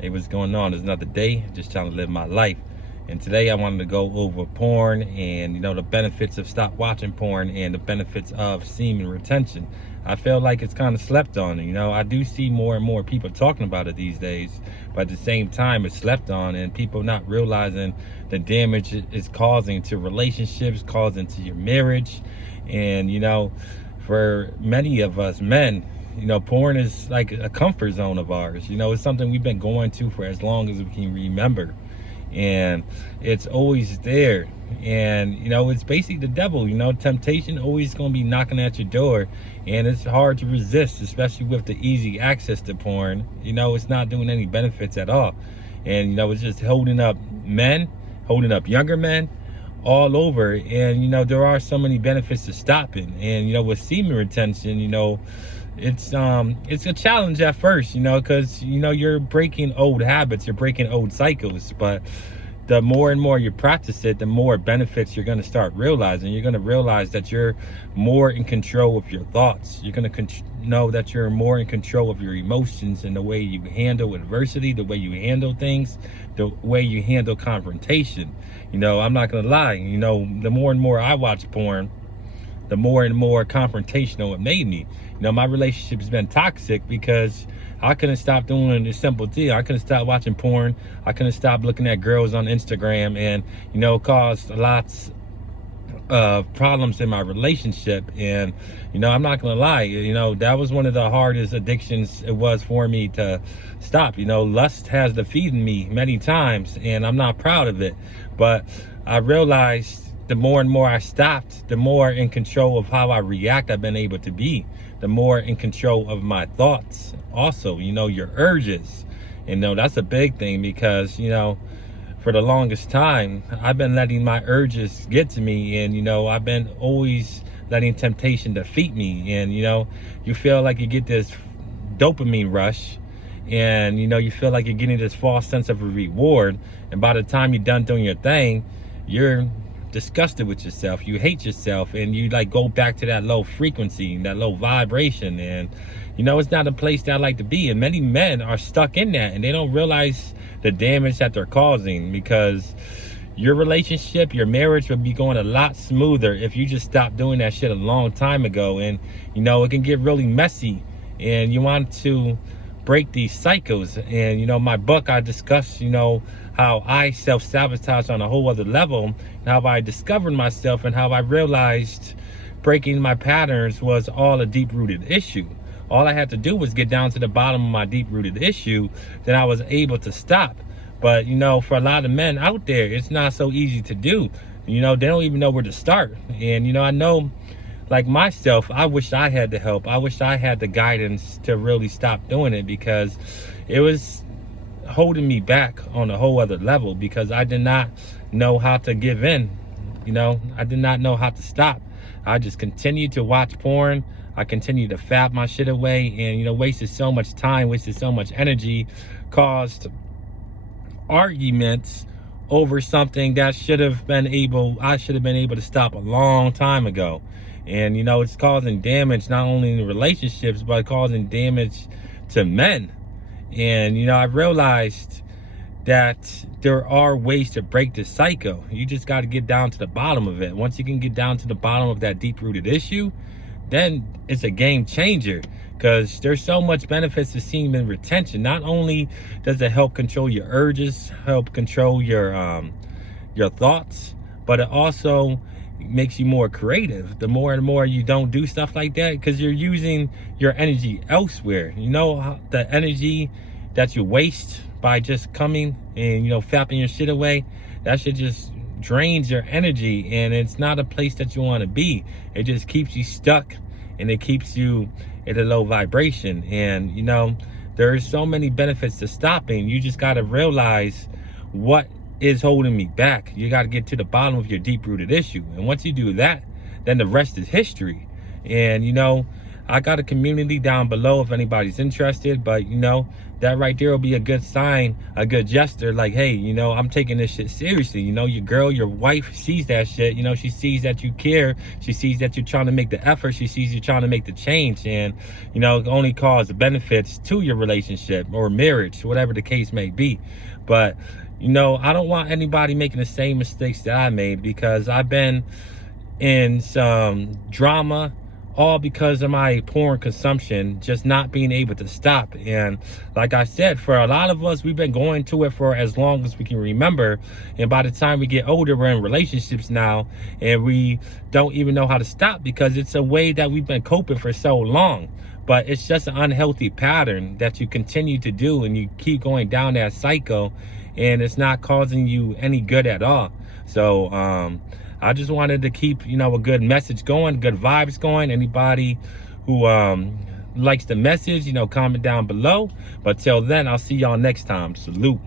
Hey, what's going on? It's another day, just trying to live my life. And today I wanted to go over porn and, the benefits of stop watching porn and the benefits of semen retention. I feel like it's kind of slept on. I do see more and more people talking about it these days, but at the same time, it's slept on and people not realizing the damage it is causing to relationships, causing to your marriage. And, for many of us men, porn is like a comfort zone of ours. It's something we've been going to for as long as we can remember. And it's always there. And, it's basically the devil. Temptation always going to be knocking at your door. And it's hard to resist, especially with the easy access to porn. It's not doing any benefits at all. And, it's just holding up men, holding up younger men all over. And, there are so many benefits to stopping. And, with semen retention, it's a challenge at first, because you're breaking old habits, you're breaking old cycles. But the more and more you practice it, the more benefits you're going to start realizing. You're going to realize that you're more in control of your thoughts. You're going to know that you're more in control of your emotions and the way you handle adversity, the way you handle things, the way you handle confrontation. I'm not going to lie, the more and more I watch porn, the more and more confrontational it made me. My relationship has been toxic because I couldn't stop doing the simple thing. I couldn't stop watching porn. I couldn't stop looking at girls on Instagram, and, caused lots of problems in my relationship. And, I'm not going to lie, that was one of the hardest addictions it was for me to stop. Lust has defeated me many times, and I'm not proud of it. But I realized the more and more I stopped, the more in control of how I react I've been able to be. The more in control of my thoughts. Also, your urges. And that's a big thing because, for the longest time, I've been letting my urges get to me. And, I've been always letting temptation defeat me. And, you feel like you get this dopamine rush. And, you feel like you're getting this false sense of a reward. And by the time you're done doing your thing, you're disgusted with yourself, you hate yourself, and you go back to that low frequency, that low vibration. And it's not a place that I like to be. And many men are stuck in that, and they don't realize the damage that they're causing, because your relationship, your marriage would be going a lot smoother if you just stopped doing that shit a long time ago. And it can get really messy, and you want to break these cycles. And my book, I discuss how I self-sabotage on a whole other level, and how I discovered myself, and how I realized breaking my patterns was all a deep-rooted issue. All I had to do was get down to the bottom of my deep-rooted issue, then I was able to stop. But for a lot of men out there, it's not so easy to do. They don't even know where to start. And I know, like myself, I wish I had the help. I wish I had the guidance to really stop doing it, because it was holding me back on a whole other level, because I did not know how to give in. I did not know how to stop. I just continued to watch porn. I continued to fab my shit away, and wasted so much time, wasted so much energy, caused arguments over something that I should have been able to stop a long time ago. And it's causing damage not only in relationships, but causing damage to men. And I realized that there are ways to break this cycle. You just got to get down to the bottom of it. Once you can get down to the bottom of that deep-rooted issue, then it's a game changer, because there's so much benefits to semen retention. Not only does it help control your urges, help control your thoughts, but it also makes you more creative. The more and more you don't do stuff like that, because you're using your energy elsewhere. The energy that you waste by just coming and fapping your shit away, that shit just drains your energy, and it's not a place that you want to be. It just keeps you stuck, and it keeps you at a low vibration. And there's so many benefits to stopping. You just got to realize what is holding me back. You got to get to the bottom of your deep-rooted issue. And once you do that, then the rest is history. And I got a community down below if anybody's interested, but you know, that right there will be a good sign, a good gesture, like, hey, you know, I'm taking this shit seriously. You know, your girl, your wife sees that shit. You know, she sees that you care. She sees that you're trying to make the effort. She sees you trying to make the change, and you know, it only cause benefits to your relationship or marriage, whatever the case may be. But you know, I don't want anybody making the same mistakes that I made, because I've been in some drama, all because of my porn consumption, just not being able to stop. And like I said, for a lot of us, we've been going to it for as long as we can remember. And by the time we get older, we're in relationships now, and we don't even know how to stop, because it's a way that we've been coping for so long. But it's just an unhealthy pattern that you continue to do, and you keep going down that cycle, and it's not causing you any good at all. So I just wanted to keep, you know, a good message going, good vibes going. Anybody who likes the message, you know, comment down below. But till then, I'll see y'all next time. Salute.